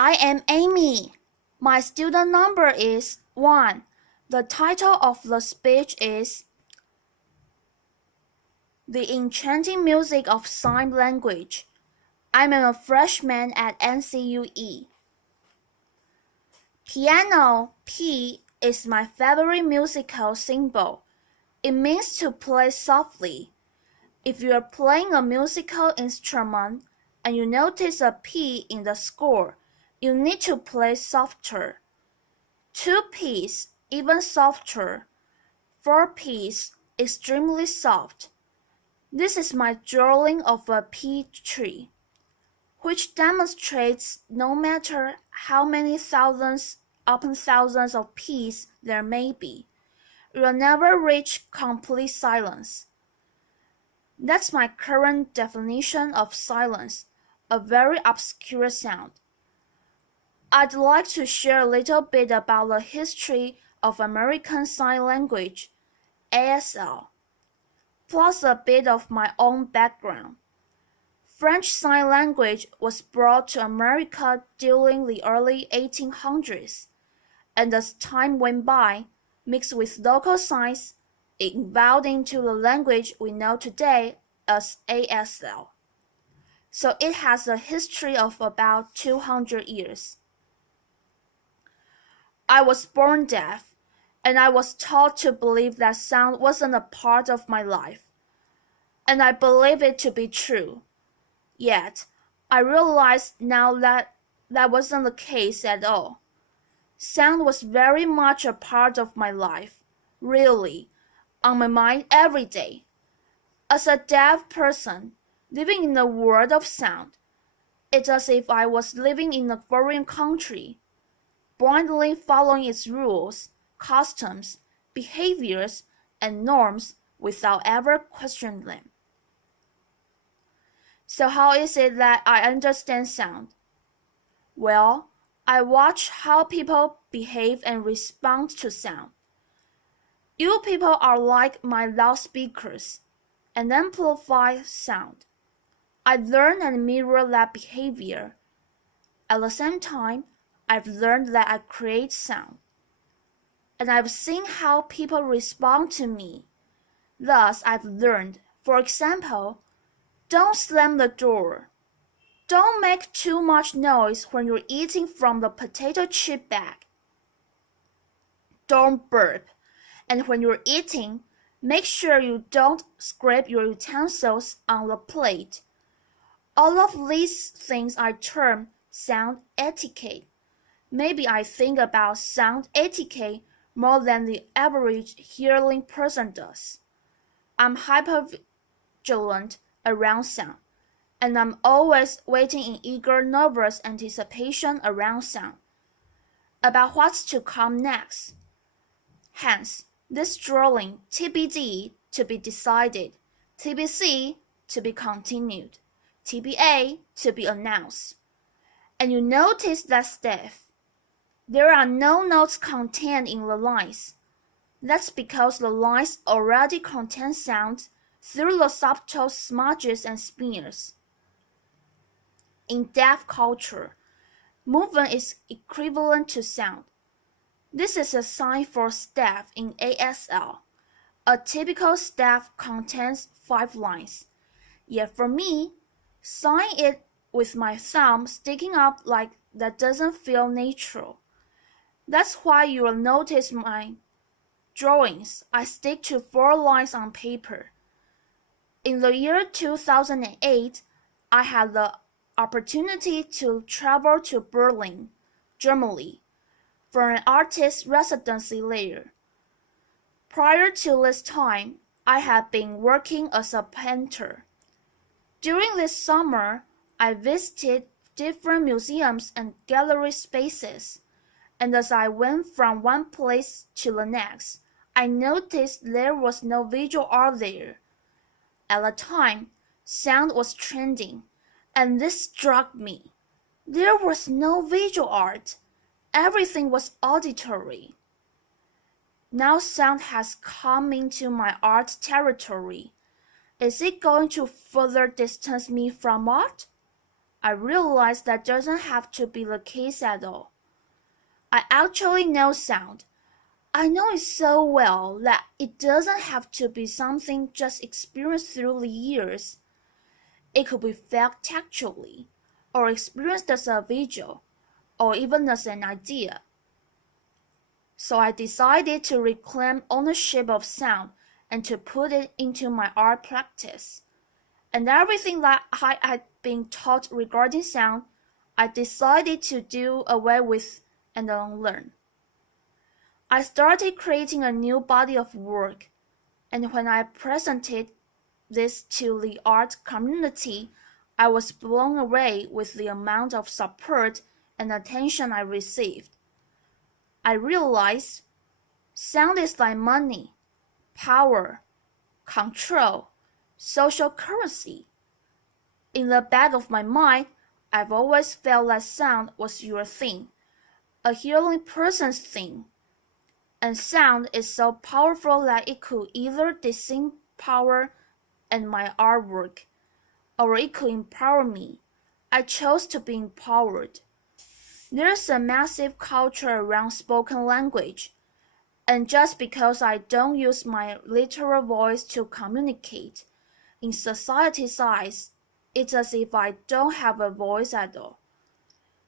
I am Amy. My student number is 1. The title of the speech is The Enchanting Music of Sign Language. I'm a freshman at NCUE. Piano, P, is my favorite musical symbol. It means to play softly. If you are playing a musical instrument and you notice a P in the score, you need to play softer. 2 Ps, even softer. 4 Ps, extremely soft. This is my drawing of a P tree, which demonstrates no matter how many thousands upon thousands of Ps there may be, you will never reach complete silence. That's my current definition of silence, a very obscure sound. I'd like to share a little bit about the history of American Sign Language, ASL, plus a bit of my own background. French Sign Language was brought to America during the early 1800s, and as time went by, mixed with local signs, it evolved into the language we know today as ASL. So it has a history of about 200 years. I was born deaf, and I was taught to believe that sound wasn't a part of my life. And I believe it to be true. Yet, I realize now that that wasn't the case at all. Sound was very much a part of my life, really, on my mind every day. As a deaf person, living in a world of sound, it's as if I was living in a foreign country, blindly following its rules, customs, behaviors, and norms without ever questioning them. So how is it that I understand sound? Well, I watch how people behave and respond to sound. You people are like my loudspeakers and amplify sound. I learn and mirror that behavior. At the same time, I've learned that I create sound. And I've seen how people respond to me. Thus, I've learned, for example, don't slam the door. Don't make too much noise when you're eating from the potato chip bag. Don't burp. And when you're eating, make sure you don't scrape your utensils on the plate. All of these things I term sound etiquette. Maybe I think about sound etiquette more than the average hearing person does. I'm hypervigilant around sound, and I'm always waiting in eager, nervous anticipation around sound, about what's to come next. Hence, this drawing TBD to be decided, TBC to be continued, TBA to be announced. And you notice that Steph, there are no notes contained in the lines. That's because the lines already contain sounds through the subtle smudges and smears. In deaf culture, movement is equivalent to sound. This is a sign for staff in ASL. A typical staff contains 5 lines. Yet for me, sign it with my thumb sticking up like that doesn't feel natural. That's why you will notice my drawings. I stick to 4 lines on paper. In the year 2008, I had the opportunity to travel to Berlin, Germany, for an artist residency there. Prior to this time, I had been working as a painter. During this summer, I visited different museums and gallery spaces, and as I went from one place to the next, I noticed there was no visual art there. At the time, sound was trending, and this struck me. There was no visual art. Everything was auditory. Now sound has come into my art territory. Is it going to further distance me from art? I realized that doesn't have to be the case at all. I actually know sound. I know it so well that it doesn't have to be something just experienced through the years. It could be felt textually, or experienced as a visual, or even as an idea. So I decided to reclaim ownership of sound and to put it into my art practice. And everything that I had been taught regarding sound, I decided to do away with and unlearn. I started creating a new body of work, and when I presented this to the art community, I was blown away with the amount of support and attention I received. I realized sound is like money, power, control, social currency. In the back of my mind, I've always felt that sound was your thing, a hearing person's thing. And sound is so powerful that it could either disempower and my artwork, or it could empower me. I chose to be empowered. There's a massive culture around spoken language, and just because I don't use my literal voice to communicate, in society's eyes, it's as if I don't have a voice at all.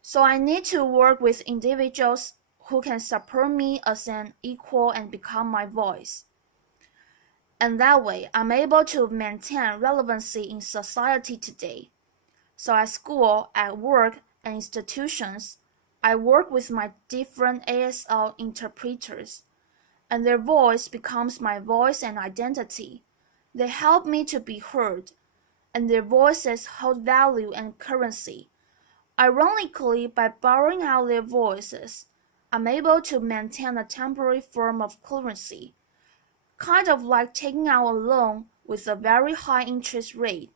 So I need to work with individuals who can support me as an equal and become my voice. And that way, I'm able to maintain relevancy in society today. So at school, at work, and institutions, I work with my different ASL interpreters, and their voice becomes my voice and identity. They help me to be heard, and their voices hold value and currency. Ironically, by borrowing out their voices, I'm able to maintain a temporary form of currency, kind of like taking out a loan with a very high interest rate.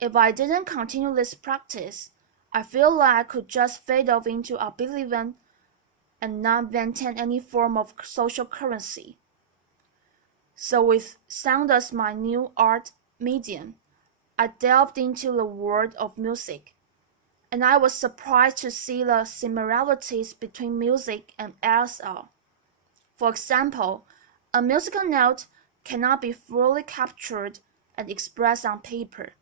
If I didn't continue this practice, I feel like I could just fade off into oblivion and not maintain any form of social currency. So with sound as my new art medium, I delved into the world of music, and I was surprised to see the similarities between music and ASL. For example, a musical note cannot be fully captured and expressed on paper.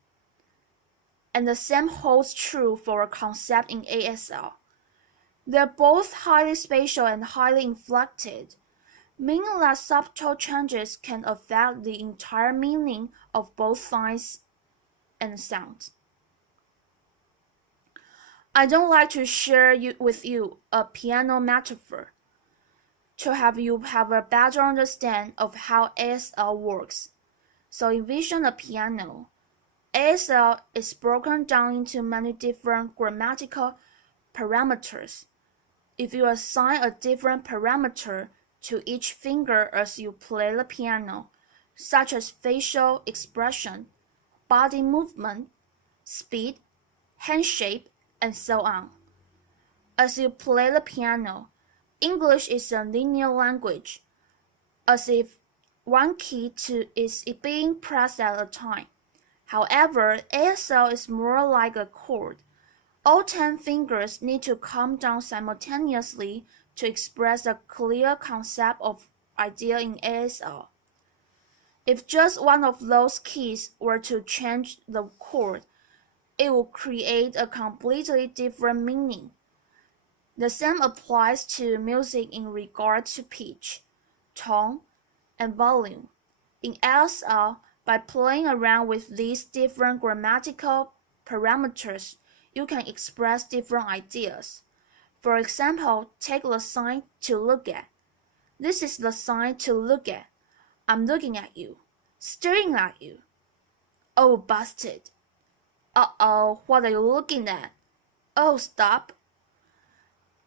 And the same holds true for a concept in ASL. They're both highly spatial and highly inflected, meaning that subtle changes can affect the entire meaning of both signs and sounds. I don't like to share with you a piano metaphor to have you have a better understanding of how ASL works. So envision a piano. ASL is broken down into many different grammatical parameters. If you assign a different parameter to each finger as you play the piano, such as facial expression, body movement, speed, hand shape, and so on. As you play the piano, English is a linear language, as if one key is being pressed at a time. However, ASL is more like a chord. All 10 fingers need to come down simultaneously to express a clear concept of idea in ASL. If just one of those keys were to change the chord, it would create a completely different meaning. The same applies to music in regard to pitch, tone, and volume. In ASL, by playing around with these different grammatical parameters, you can express different ideas. For example, take the sign to look at. This is the sign to look at. I'm looking at you, staring at you. Oh, busted. Uh-oh, what are you looking at? Oh, stop.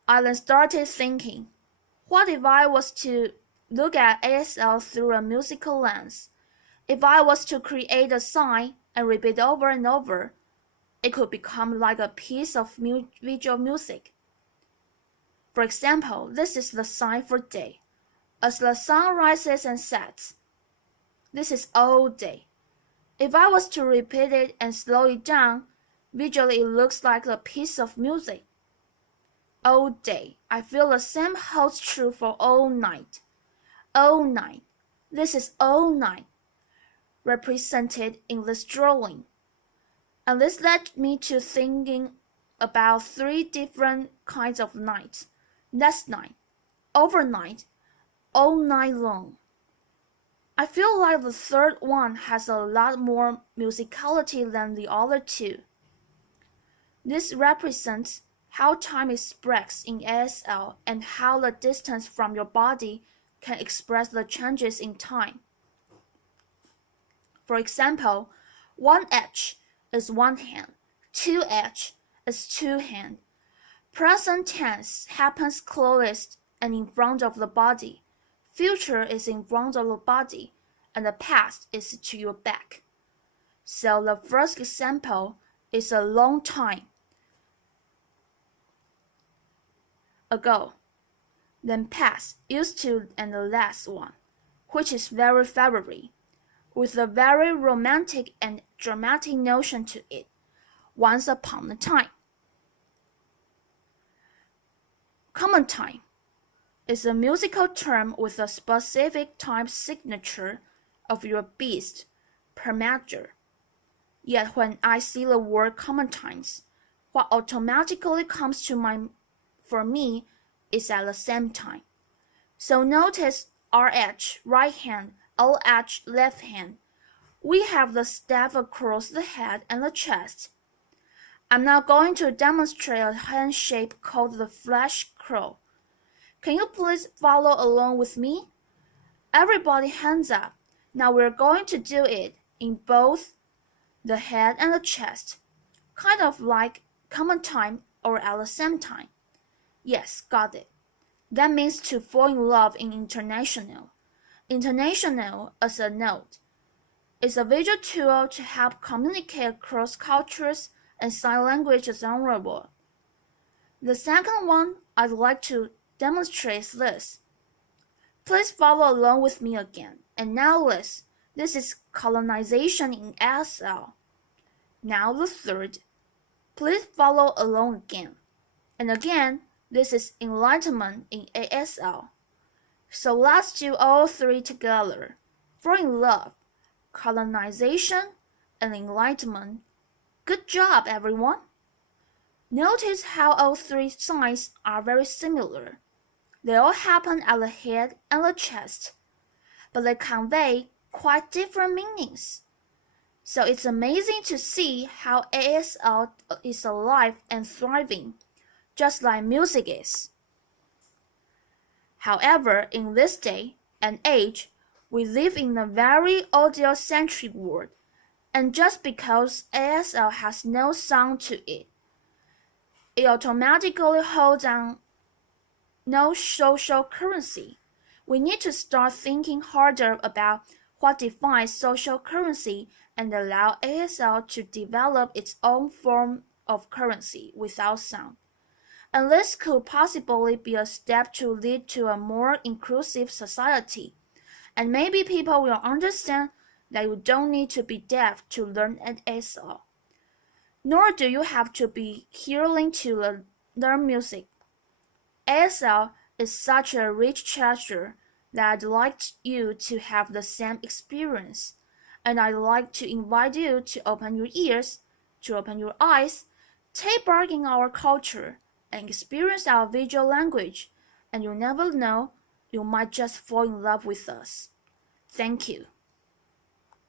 I then started thinking, what if I was to look at ASL through a musical lens? If I was to create a sign and repeat over and over, it could become like a piece of visual music. For example, this is the sign for day. As the sun rises and sets, this is all day. If I was to repeat it and slow it down, Visually, it looks like a piece of music. All day, I feel the same holds true for all night. All night. This is all night, represented in this drawing. And this led me to thinking about 3 different kinds of nights. Last night, overnight, all night long. I feel like the third one has a lot more musicality than the other 2. This represents how time is expressed in ASL and how the distance from your body can express the changes in time. For example, 1H is 1 hand, 2H is 2 hand. Present tense happens closest and in front of the body. Future is in front of the body, and the past is to your back. So the first example is a long time ago, then past, used to, and the last one, which is very February, with a very romantic and dramatic notion to it. Once upon a time. Common time is a musical term with a specific time signature of your beat per measure. Yet when I see the word common times, what automatically comes to mind for me is at the same time. So notice RH, right hand, LH, left hand. We have the step across the head and the chest. I'm now going to demonstrate a hand shape called the flash crow. Can you please follow along with me? Everybody hands up. Now we're going to do it in both the head and the chest, kind of like common time or at the same time. Yes, got it. That means to fall in love in international. International, as a note, is a visual tool to help communicate across cultures and sign language around the world. The second one I'd like to demonstrate is this. Please follow along with me again. And now listen, this is colonization in ASL. Now the third. Please follow along again. And again, this is enlightenment in ASL. So let's do all 3 together. Fall in love, colonization, and enlightenment. Good job, everyone! Notice how all 3 signs are very similar. They all happen at the head and the chest, but they convey quite different meanings. So it's amazing to see how ASL is alive and thriving, just like music is. However, in this day and age, we live in a very audio-centric world, and just because ASL has no sound to it, it automatically holds on no social currency. We need to start thinking harder about what defines social currency and allow ASL to develop its own form of currency without sound. And this could possibly be a step to lead to a more inclusive society. And maybe people will understand that you don't need to be deaf to learn ASL. Nor do you have to be hearing to learn music. ASL is such a rich treasure that I'd like you to have the same experience. And I'd like to invite you to open your ears, to open your eyes, take part in our culture, and experience our visual language. And you never know, you might just fall in love with us. Thank you.